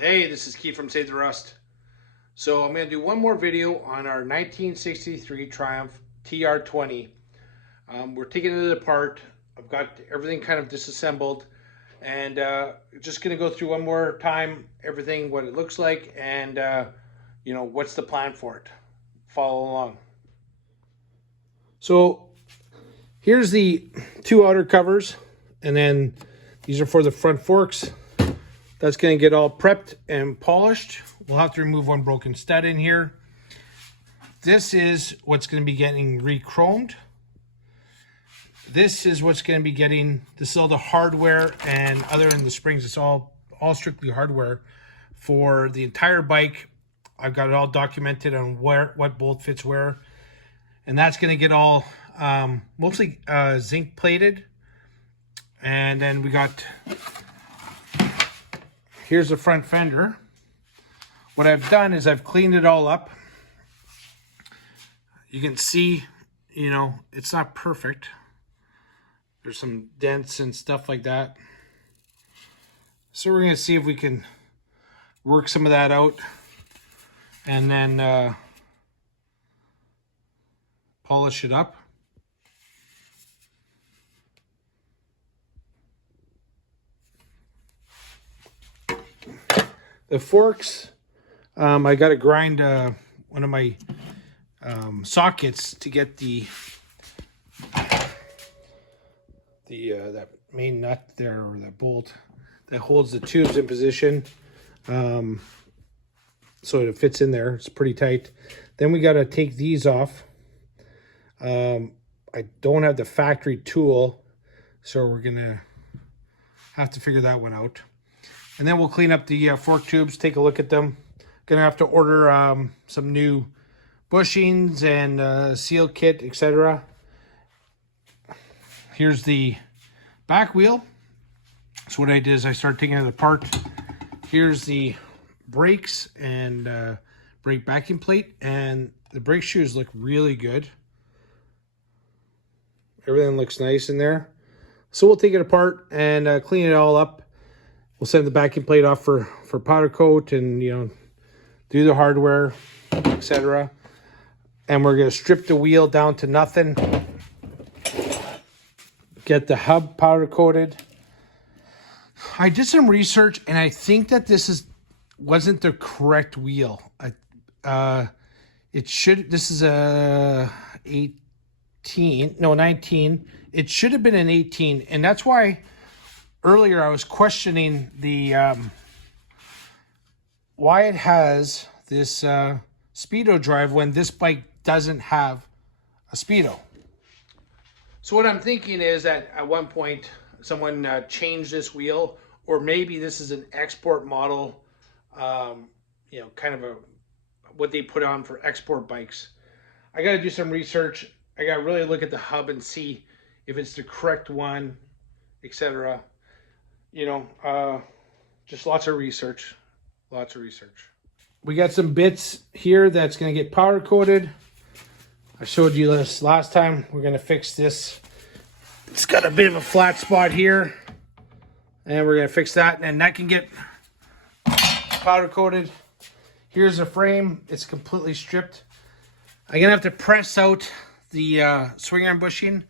Hey, this is Keith from Save the Rust. So I'm going to do one more video on our 1963 Triumph TR20. We're taking it apart. I've got everything kind of disassembled, and just going to go through one more time everything, what it looks like, and what's the plan for it. Follow along. So here's the two outer covers, and then these are for the front forks. That's going to get all prepped and polished. We'll have to remove one broken stud in here. This is what's going to be getting re-chromed. This is what's going to be getting, this is all the hardware, and other than the springs, it's all strictly hardware for the entire bike. I've got it all documented on what bolt fits where. And that's going to get all mostly zinc plated. And then we got, here's the front fender. What I've done is I've cleaned it all up. You can see, it's not perfect. There's some dents and stuff like that. So we're going to see if we can work some of that out and then polish it up. The forks, I got to grind one of my sockets to get that main nut there, or that bolt that holds the tubes in position, so it fits in there. It's pretty tight. Then we got to take these off. I don't have the factory tool, so we're gonna have to figure that one out. And then we'll clean up the fork tubes, take a look at them. Gonna have to order some new bushings and seal kit, etc. Here's the back wheel. So what I did is I started taking it apart. Here's the brakes and brake backing plate, and the brake shoes look really good. Everything looks nice in there. So we'll take it apart and clean it all up. We'll send the backing plate off for powder coat and, do the hardware, etc. And we're going to strip the wheel down to nothing. Get the hub powder coated. I did some research, and I think that this wasn't the correct wheel. This is a 19. It should have been an 18, and that's why earlier I was questioning the why it has this speedo drive when this bike doesn't have a speedo. So what I'm thinking is that at one point someone changed this wheel, or maybe this is an export model, kind of what they put on for export bikes. I got to do some research. I got to really look at the hub and see if it's the correct one, etc. Just lots of research. We got some bits here that's going to get powder coated. I showed you this last time. We're going to fix this. It's got a bit of a flat spot here, and we're going to fix that, and that can get powder coated. Here's the frame. It's completely stripped. I'm going to have to press out the swing arm bushing.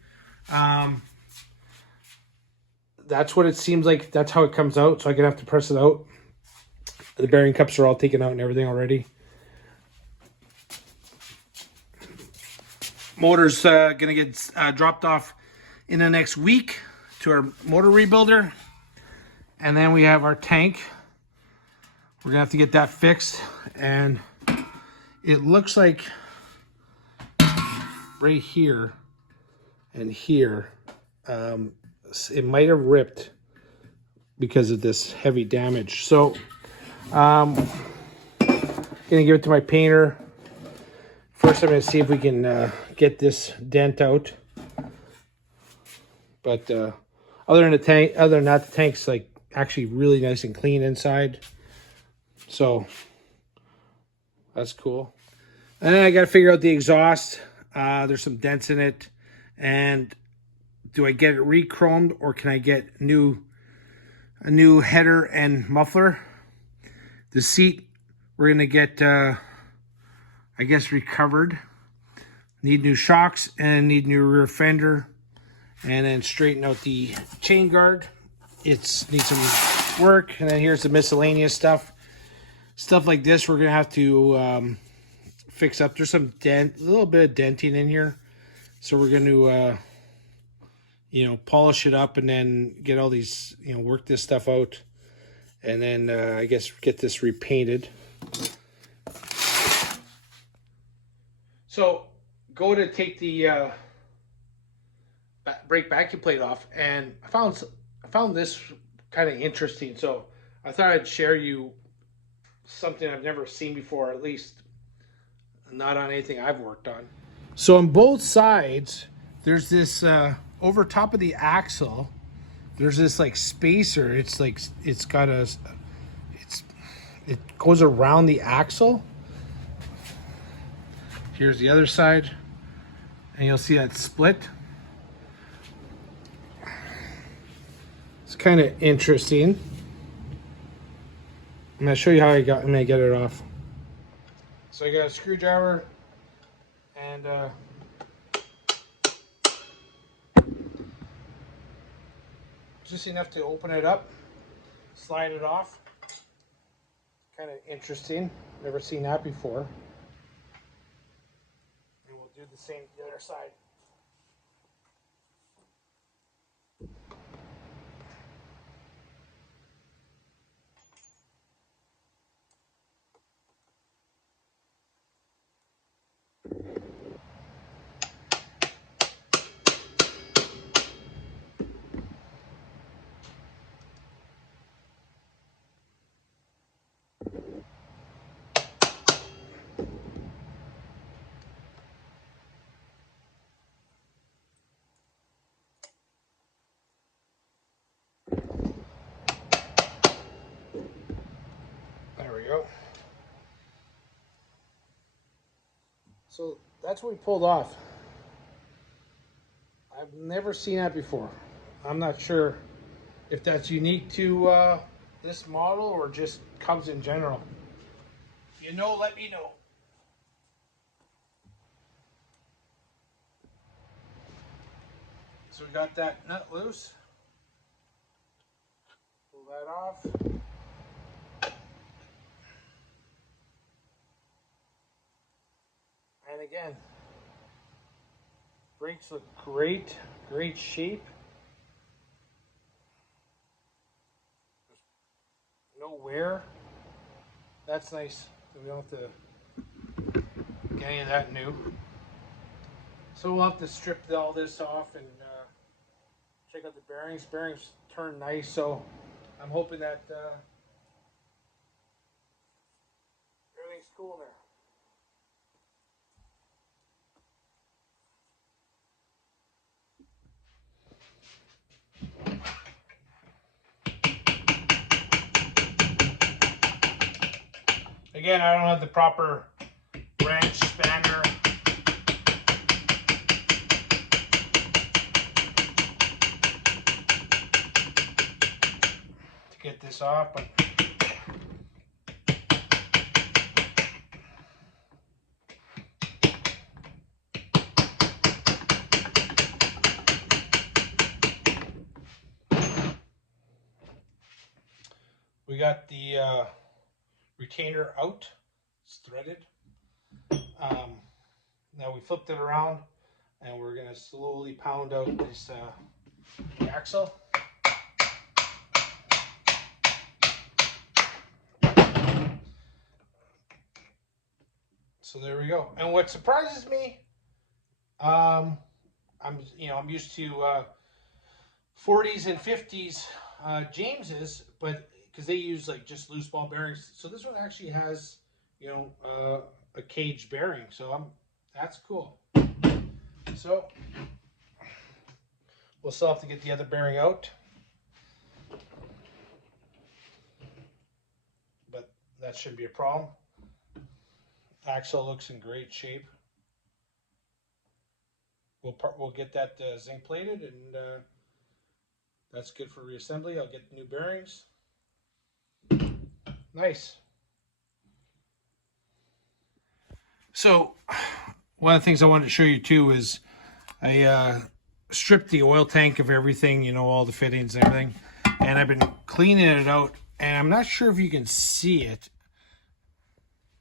That's what it seems like. That's how it comes out. So I'm going to have to press it out. The bearing cups are all taken out and everything already. Motor's going to get dropped off in the next week to our motor rebuilder. And then we have our tank. We're going to have to get that fixed. And it looks like right here and here, it might have ripped because of this heavy damage. So gonna give it to my painter. First, I'm gonna see if we can get this dent out. But other than that, the tank's like actually really nice and clean inside. So that's cool. And then I gotta figure out the exhaust. There's some dents in it, and do I get it re-chromed, or can I get a new header and muffler? The seat we're gonna get, I guess, recovered. Need new shocks and need new rear fender, and then straighten out the chain guard. It needs some work. And then here's the miscellaneous stuff. Stuff like this we're gonna have to fix up. There's some a little bit of denting in here, so we're going to polish it up and then get all these, work this stuff out, and then I guess get this repainted. So go to take the brake vacuum plate off, and I found this kind of interesting. So I thought I'd share you something I've never seen before, at least not on anything I've worked on. So on both sides, there's this over top of the axle, there's this like spacer. It goes around the axle. Here's the other side, and you'll see that split. It's kind of interesting. I'm gonna show you how I'm gonna get it off. So I got a screwdriver and just enough to open it up, slide it off. Kind of interesting. Never seen that before. And we'll do the same to the other side. There we go. So that's what we pulled off. I've never seen that before. I'm not sure if that's unique to this model or just comes in general. If you know, let me know. So we got that nut loose. Pull that off. And again, brakes look great, great shape. There's no wear. That's nice. We don't have to get any of that new. So we'll have to strip all this off and check out the bearings. Bearings turn nice, so I'm hoping that everything's cool there. Again, I don't have the proper wrench, spanner. To get this off, but we got the retainer out. It's threaded. Now we flipped it around, and we're going to slowly pound out this axle. So there we go. And what surprises me, I'm used to 40s and 50s Jameses, but because they use like just loose ball bearings. So this one actually has, a cage bearing. So that's cool. So we'll still have to get the other bearing out, but that shouldn't be a problem. Axle looks in great shape. We'll get that zinc plated, and that's good for reassembly. I'll get new bearings. Nice. So one of the things I wanted to show you too is I stripped the oil tank of everything, you know, all the fittings and everything, and I've been cleaning it out, and I'm not sure if you can see it,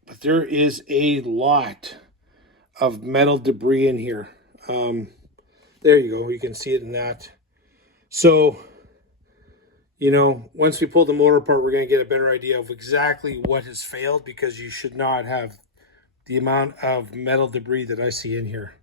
but there is a lot of metal debris in here. There you go, you can see it in that. So, you know, once we pull the motor apart, we're going to get a better idea of exactly what has failed, because you should not have the amount of metal debris that I see in here.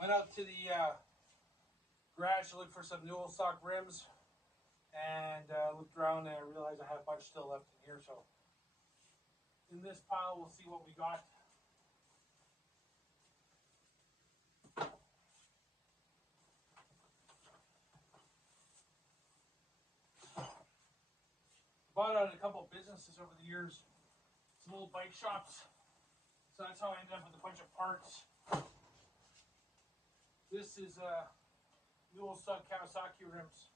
Went out to the garage to look for some new stock rims, and looked around, and I realized I had a bunch still left in here. So in this pile, we'll see what we got. Bought out a couple of businesses over the years, some old bike shops. So that's how I ended up with a bunch of parts. This is new old stock Kawasaki rims.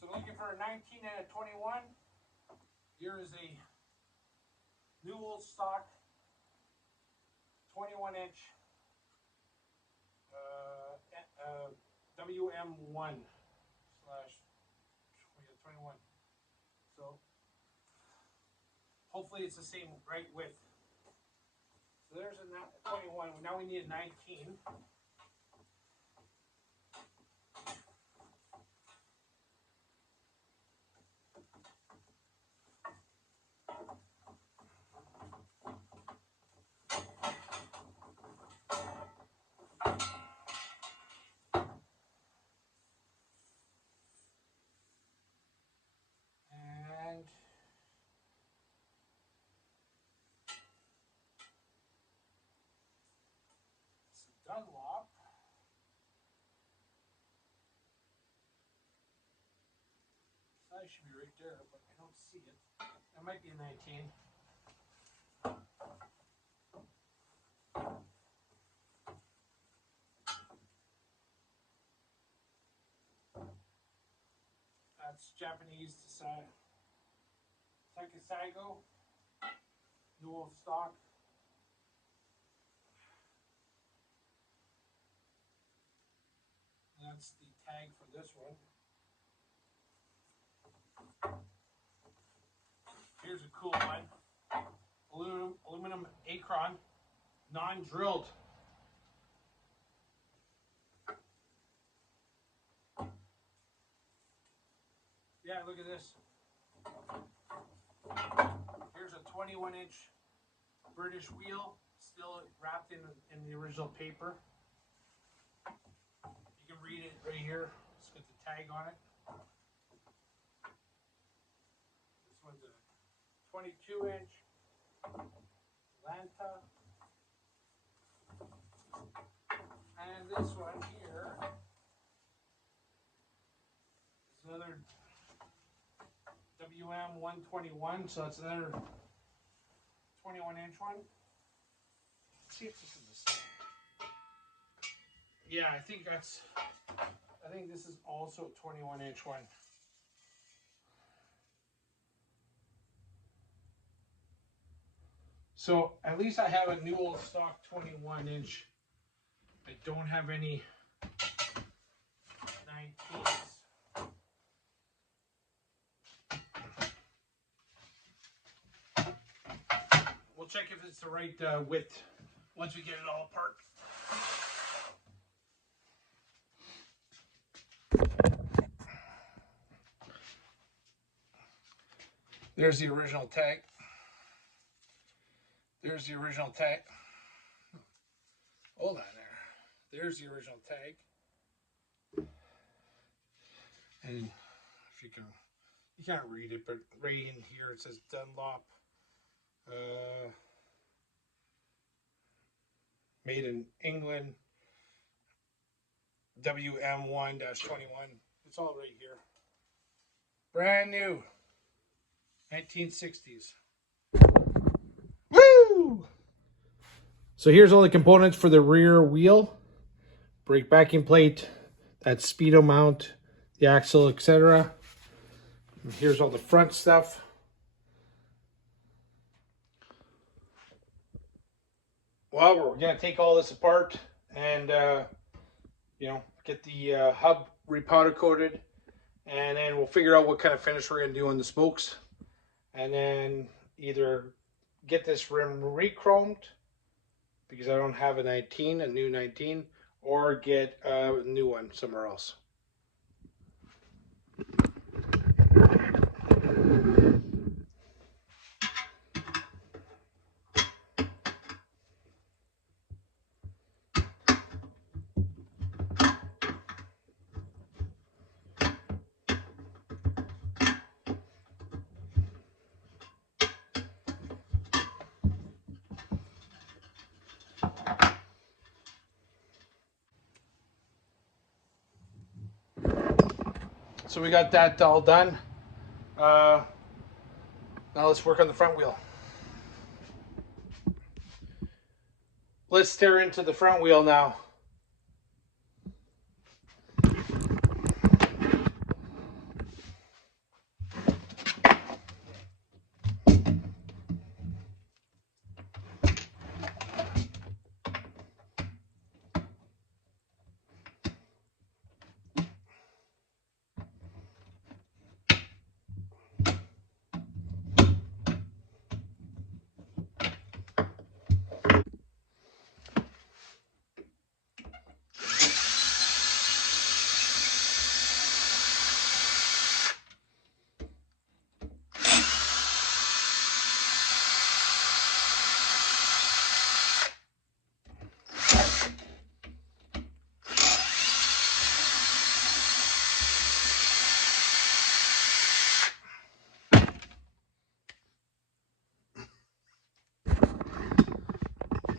So looking for a 19 and a 21. Here is a new old stock 21-inch WM1 / 21. So hopefully it's the same right width. So there's a 21. Now we need a 19. And it's a Dunlop. That should be right there, but I don't see it. That might be a 19. That's Japanese Takasago, new old stock. That's the tag for this one. Here's a cool one. Aluminum Acron, non-drilled. Yeah, look at this. Here's a 21-inch British wheel, still wrapped in the original paper. You can read it right here. It's got the tag on it. This one's a 22-inch Lanta. And this one here is another WM 121, so that's another 21-inch one. Let's see if this is the same. Yeah, I think this is also a 21-inch one. So at least I have a new old stock 21-inch. I don't have any 19s. we'll check if it's the right width once we get it all apart. There's the original tag. There's the original tag. Hold on there. There's the original tag. And if you can't read it, but right in here it says Dunlop. Made in England. WM1-21. It's all right here. Brand new. 1960s. Woo! So here's all the components for the rear wheel. Brake backing plate, that speedo mount, the axle, etc. Here's all the front stuff. Well, we're going to take all this apart and, get the hub repowder coated. And then we'll figure out what kind of finish we're going to do on the spokes. And then either get this rim re-chromed, because I don't have a new 19, or get a new one somewhere else. So we got that all done. Now let's work on the front wheel. Let's stare into the front wheel now.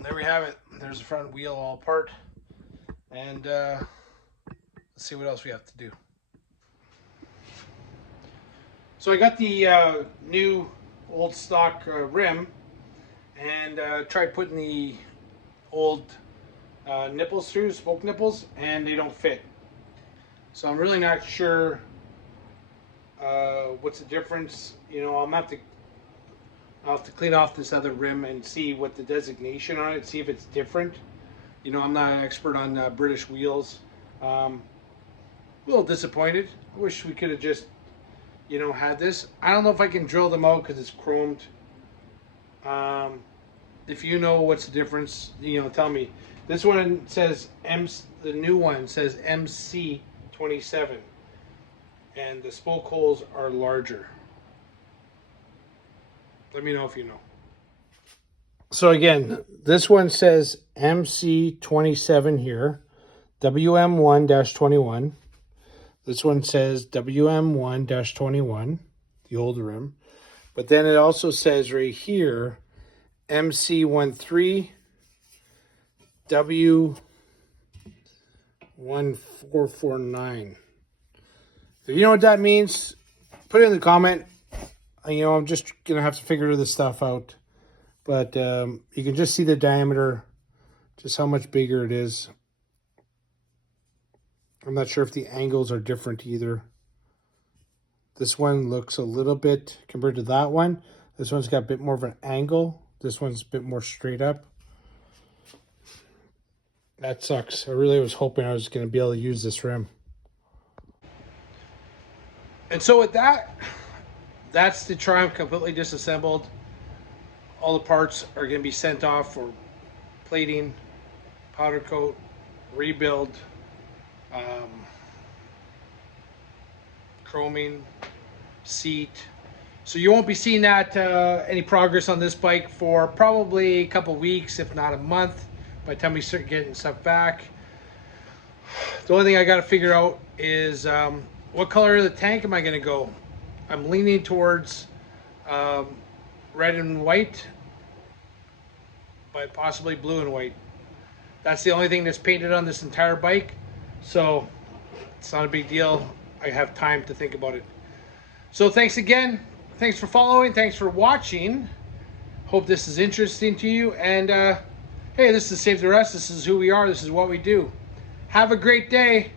There we have it. There's the front wheel all apart. And let's see what else we have to do. So I got the new old stock rim and tried putting the old nipples through, spoke nipples, and they don't fit. So I'm really not sure what's the difference. I'll have to clean off this other rim and see what the designation on it, see if it's different. I'm not an expert on British wheels. A little disappointed. I wish we could have just, had this. I don't know if I can drill them out because it's chromed. If you know what's the difference, tell me. This one says the new one says MC27, and the spoke holes are larger. Let me know if you know. So again, this one says MC27 here, WM1-21. This one says WM1-21, the old rim. But then it also says right here, MC13, W1449. If you know what that means, put it in the comment. I'm just going to have to figure this stuff out. But you can just see the diameter, just how much bigger it is. I'm not sure if the angles are different either. This one looks a little bit, compared to that one, this one's got a bit more of an angle. This one's a bit more straight up. That sucks. I really was hoping I was going to be able to use this rim. And so with that, that's the Triumph completely disassembled. all the parts are going to be sent off for plating, powder coat, rebuild, chroming, seat. So you won't be seeing that any progress on this bike for probably a couple weeks, if not a month, by the time we start getting stuff back. The only thing I got to figure out is what color of the tank am I going to go. I'm leaning towards red and white, but possibly blue and white. That's the only thing that's painted on this entire bike, so it's not a big deal. I have time to think about it. So thanks again. Thanks for following. Thanks for watching. Hope this is interesting to you. And hey, this is Save the Rest. This is who we are. This is what we do. Have a great day.